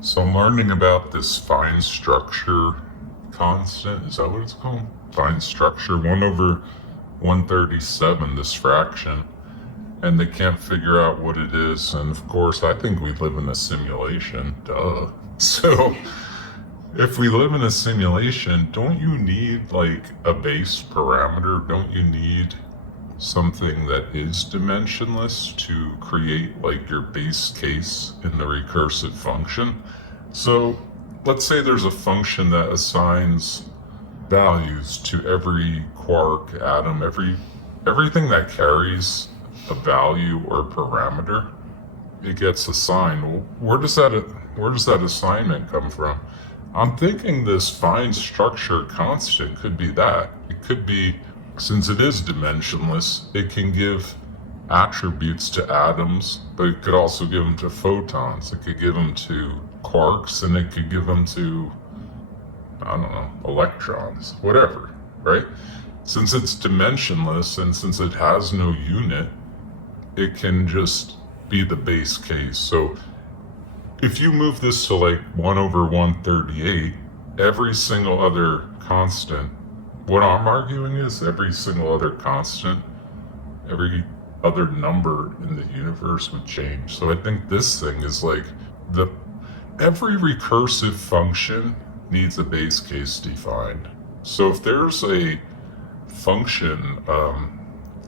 So I'm learning about this fine structure constant. Is that what it's called? Fine structure 1 over 137, this fraction. And they can't figure out what it is. And of course, I think we live in a simulation. Duh. So if we live in a simulation, don't you need like a base parameter? Don't you need something that is dimensionless to create like your base case in the recursive function? So let's say there's a function that assigns values to every quark, atom, everything that carries a value or parameter, it gets assigned. Well, where does that assignment come from? I'm thinking this fine structure constant could be that. It could be, since it is dimensionless, it can give attributes to atoms, but it could also give them to photons. It could give them to quarks, and it could give them to, I don't know, electrons, whatever, right? Since it's dimensionless and since it has no unit, it can just be the base case. So if you move this to like 1 over 138, every single other constant, what I'm arguing is every single other constant, every other number in the universe would change. So I think this thing is like every recursive function needs a base case defined. So if there's a function,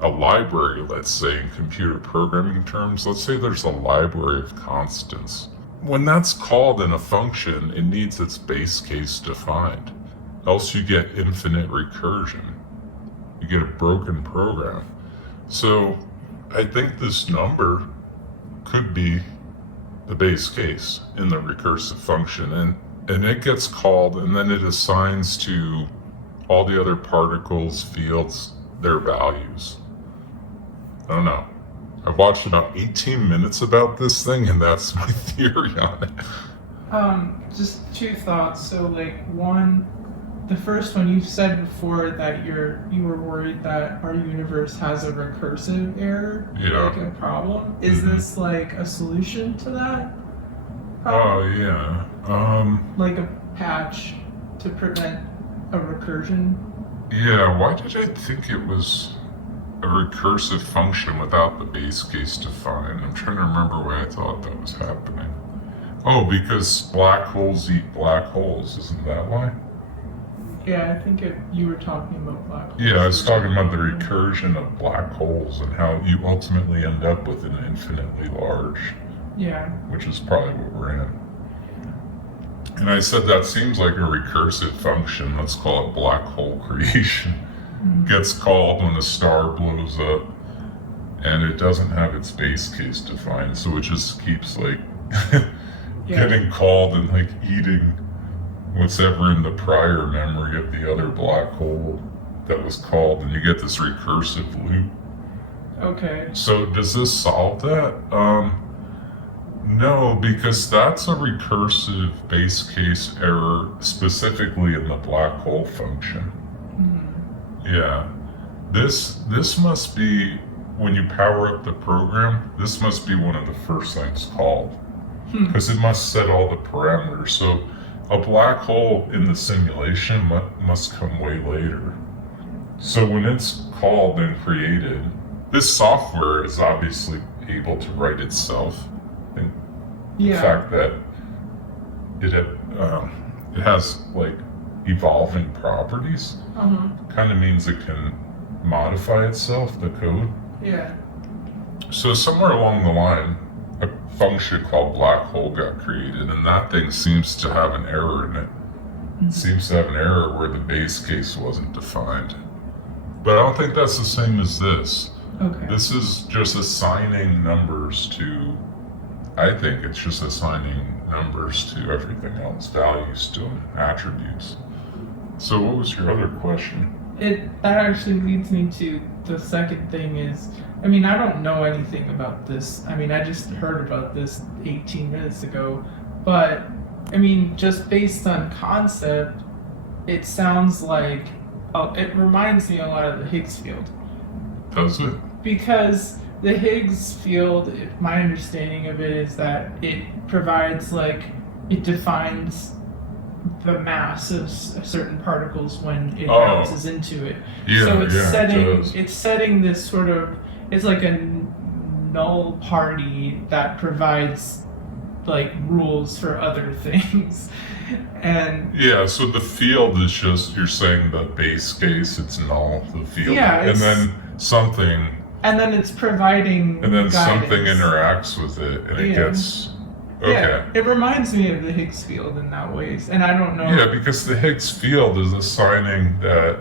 a library, let's say in computer programming terms, let's say there's a library of constants. When that's called in a function, it needs its base case defined. Else you get infinite recursion. You get a broken program. So I think this number could be the base case in the recursive function, and it gets called, and then it assigns to all the other particles, fields, their values. I don't know. I've watched about 18 minutes about this thing, and that's my theory on it. Just two thoughts. So, like, one, the first one, you said before that you were worried that our universe has a recursive error, Yeah. like a problem. Is this like a solution to that Oh, problem? yeah. Like a patch to prevent a recursion? Yeah, why did I think it was a recursive function without the base case defined? I'm trying to remember why I thought that was happening. Oh, because black holes eat black holes, isn't that why? Yeah, I think you were talking about black holes. Yeah, I was talking about the recursion of black holes and how you ultimately end up with an infinitely large, Yeah. which is probably what we're in. And I said that seems like a recursive function, let's call it black hole creation, gets called when a star blows up, and it doesn't have its base case defined, so it just keeps like getting called and like eating what's ever in the prior memory of the other black hole that was called, and you get this recursive loop. Okay. So does this solve that? No, because that's a recursive base case error specifically in the black hole function. Yeah. This must be, when you power up the program, this must be one of the first things called. Because it must set all the parameters. So a black hole in the simulation must come way later. So when it's called and created, this software is obviously able to write itself. And the fact that it has like evolving properties kind of means it can modify itself, the code. Yeah. So somewhere along the line, a function called black hole got created, and that thing seems to have an error in it. It seems to have an error where the base case wasn't defined. But I don't think that's the same as this. Okay. This is just assigning numbers to, I think it's just assigning numbers to everything else, values to them, attributes. So what was your other question? That actually leads me to the second thing is, I mean, I don't know anything about this. I mean, I just heard about this 18 minutes ago. But, I mean, just based on concept, it sounds like, it reminds me a lot of the Higgs field. Does it? Because the Higgs field, my understanding of it is that it provides like it defines the mass of certain particles when it Oh. bounces into it. Yeah, So it's it does. setting this sort of, it's like a null party that provides like rules for other things. And Yeah, so the field is just, you're saying the base case, it's null, the field. Yeah, and then something it's providing and then guidance. something interacts with it and it Yeah. gets okay. Yeah, it reminds me of the Higgs field in that ways, and I don't know. Yeah, because the Higgs field is assigning that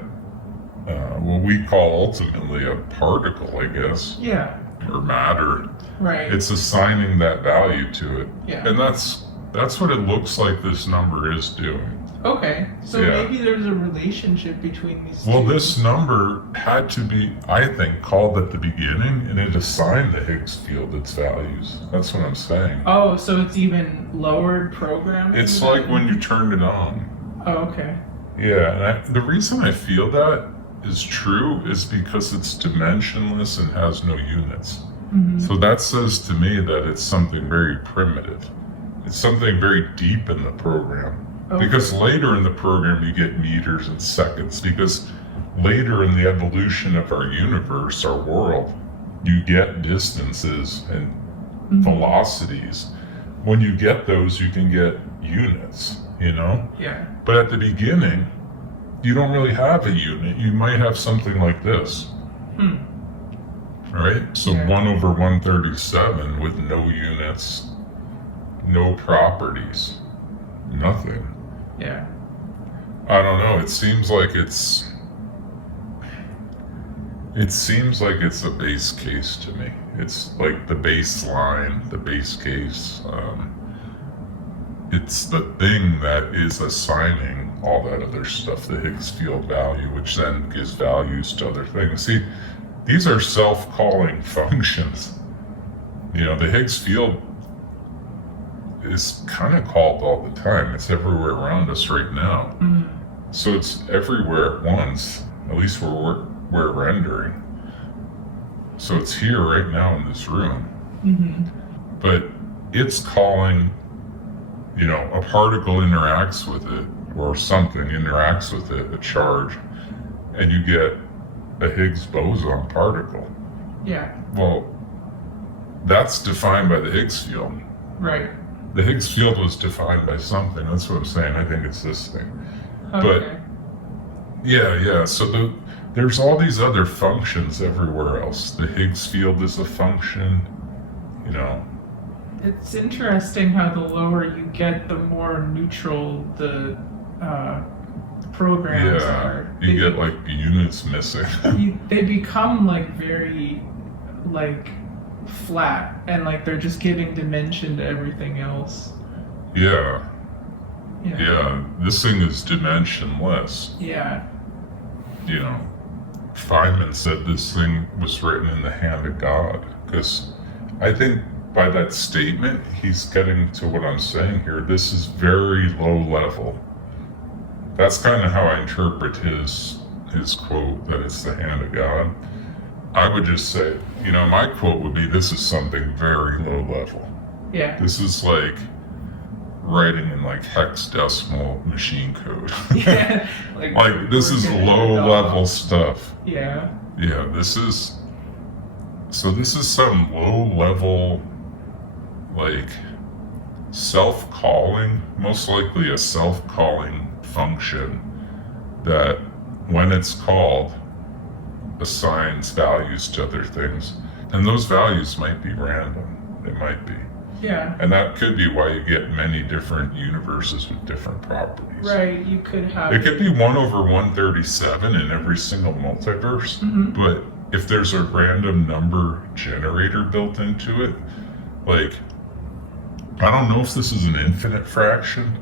what we call ultimately a particle, I guess, Yeah, or matter. right. It's assigning that value to it. Yeah. And that's what it looks like this number is doing. Okay, so Yeah. maybe there's a relationship between these Well, two. this number had to be, I think, called at the beginning, and it assigned the Higgs field its values. That's what I'm saying. Oh, so it's even lowered programming? It's like when you turned it on. Oh, okay. Yeah, and the reason I feel that is true is because it's dimensionless and has no units. Mm-hmm. So that says to me that it's something very primitive. It's something very deep in the program. Okay. Because later in the program you get meters and seconds, because later in the evolution of our universe, our world, you get distances and Mhm. velocities. When you get those, you can get units, you know? Yeah. But at the beginning, you don't really have a unit. You might have something like this, Hmm. right? So Yeah. 1/137 with no units, no properties, nothing. Yeah. I don't know. It seems like it's a base case to me. It's like the baseline, the base case. It's the thing that is assigning all that other stuff, the Higgs field value, which then gives values to other things. See, these are self-calling functions. You know, the Higgs field is kind of called all the time. It's everywhere around us right now. Mm-hmm. So it's everywhere at once, at least where we're rendering. So it's here right now in this room. Mm-hmm. But it's calling, you know, a particle interacts with it, or something interacts with it, a charge, and you get a Higgs boson particle. Yeah. Well, that's defined by the Higgs field. Right. The Higgs field was defined by something. That's what I'm saying. I think it's this thing. Okay. Yeah. So there's all these other functions everywhere else. The Higgs field is a function, you know. It's interesting how the lower you get, the more neutral the programs Yeah, are. you get like units missing. They become like very like flat, and like they're just giving dimension to everything else. Yeah. This thing is dimensionless. Yeah. You know, Feynman said this thing was written in the hand of God, because I think by that statement, he's getting to what I'm saying here. This is very low level. That's kind of how I interpret his quote, that it's the hand of God. I would just say, you know, my quote would be, this is something very low level. Yeah. This is like writing in like hexadecimal machine code. Yeah. Like this is low level stuff. Yeah. Yeah, this is some low level, like self-calling, most likely a self-calling function that when it's called assigns values to other things, and those values might be random. They might be. Yeah. And that could be why you get many different universes with different properties. Right. You could have. It could be 1/137 in every single multiverse, Mhm. but if there's a random number generator built into it, like, I don't know if this is an infinite fraction,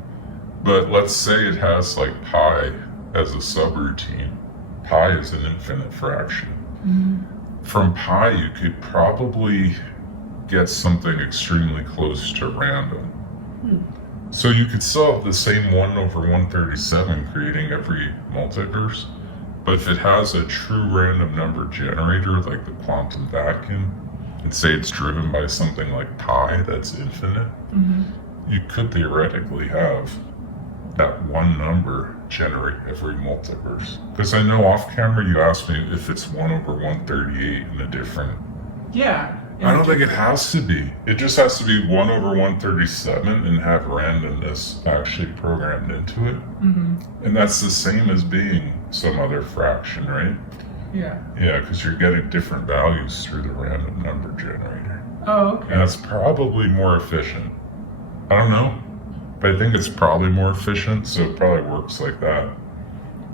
but let's say it has like pi as a subroutine. Pi is an infinite fraction. Mhm. From pi, you could probably get something extremely close to random. So you could still have the same 1/137 creating every multiverse, but if it has a true random number generator like the quantum vacuum, and say it's driven by something like pi that's infinite, Mhm. you could theoretically have that one number generate every multiverse. Because I know off camera you asked me if it's 1 over 138 in a different... Yeah. I don't think it has to be. It just has to be 1 over 137 and have randomness actually programmed into it. Mm-hmm. And that's the same as being some other fraction, right? Yeah. Yeah, because you're getting different values through the random number generator. Oh, okay. And that's probably more efficient. I don't know, but I think it's probably more efficient, so it probably works like that.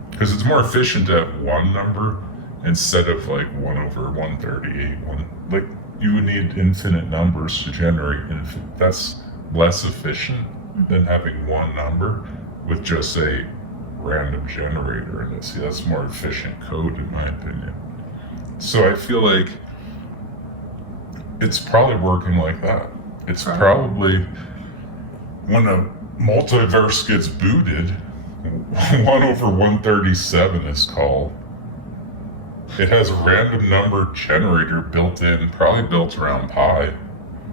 Because it's more efficient to have one number instead of like 1 over 138. Like, you would need infinite numbers to generate infinite. That's less efficient than having one number with just a random generator in it. See, that's more efficient code in my opinion. So I feel like it's probably working like that. It's probably when a multiverse gets booted, 1 over 137 is called. It has a random number generator built in, probably built around pi,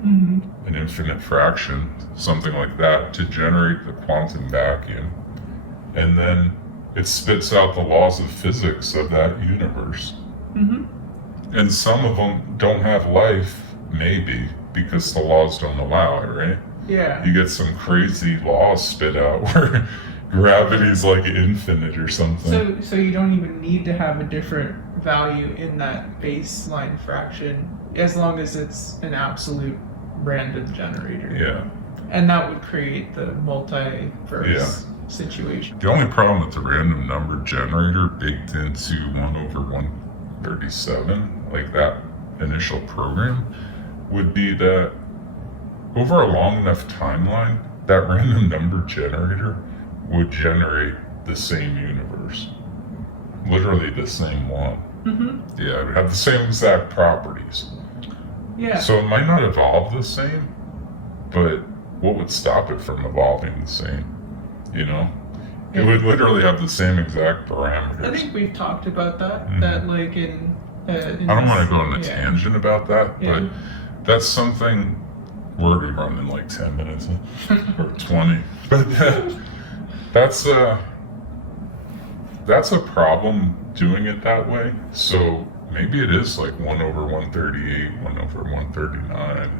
an infinite fraction, something like that, to generate the quantum vacuum. And then it spits out the laws of physics of that universe. And some of them don't have life, maybe, because the laws don't allow it, right? Yeah. You get some crazy laws spit out where gravity's like infinite or something. So you don't even need to have a different value in that baseline fraction as long as it's an absolute random generator. Yeah. And that would create the multiverse situation. The only problem with the random number generator baked into 1 over 137, like that initial program, would be that over a long enough timeline, that random number generator would generate the same universe. Literally the same one. Yeah, it would have the same exact properties. Yeah. So it might not evolve the same, but what would stop it from evolving the same? You know? It would literally have the same exact parameters. I think we've talked about that. That like in I don't want to go on a tangent about that, but that's something. We're already running like 10 minutes or 20. But that's a problem doing it that way. So maybe it is like 1 over 138, 1 over 139.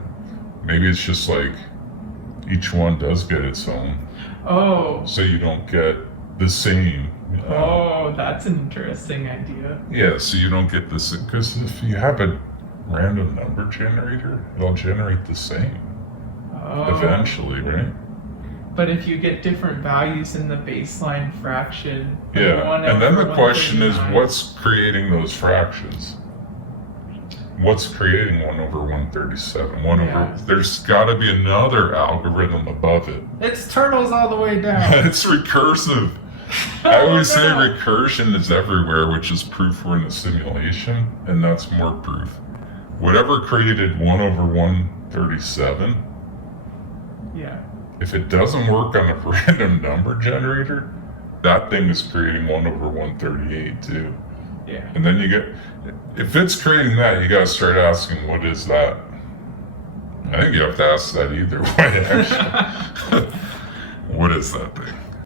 Maybe it's just like each one does get its own. Oh. So you don't get the same. Oh, that's an interesting idea. Yeah, so you don't get this, because if you have a random number generator, it'll generate the same eventually, right? But if you get different values in the baseline fraction, and then the question is, what's creating those fractions? What's creating 1 over 137? There's got to be another algorithm above it. It's turtles all the way down. It's recursive. I always say recursion is everywhere, which is proof we're in a simulation, and that's more proof. Whatever created 1 over 137, if it doesn't work on a random number generator, that thing is creating 1 over 138 too. Yeah. And then you get, if it's creating that, you gotta start asking, what is that? I think you have to ask that either way, actually. What is that thing?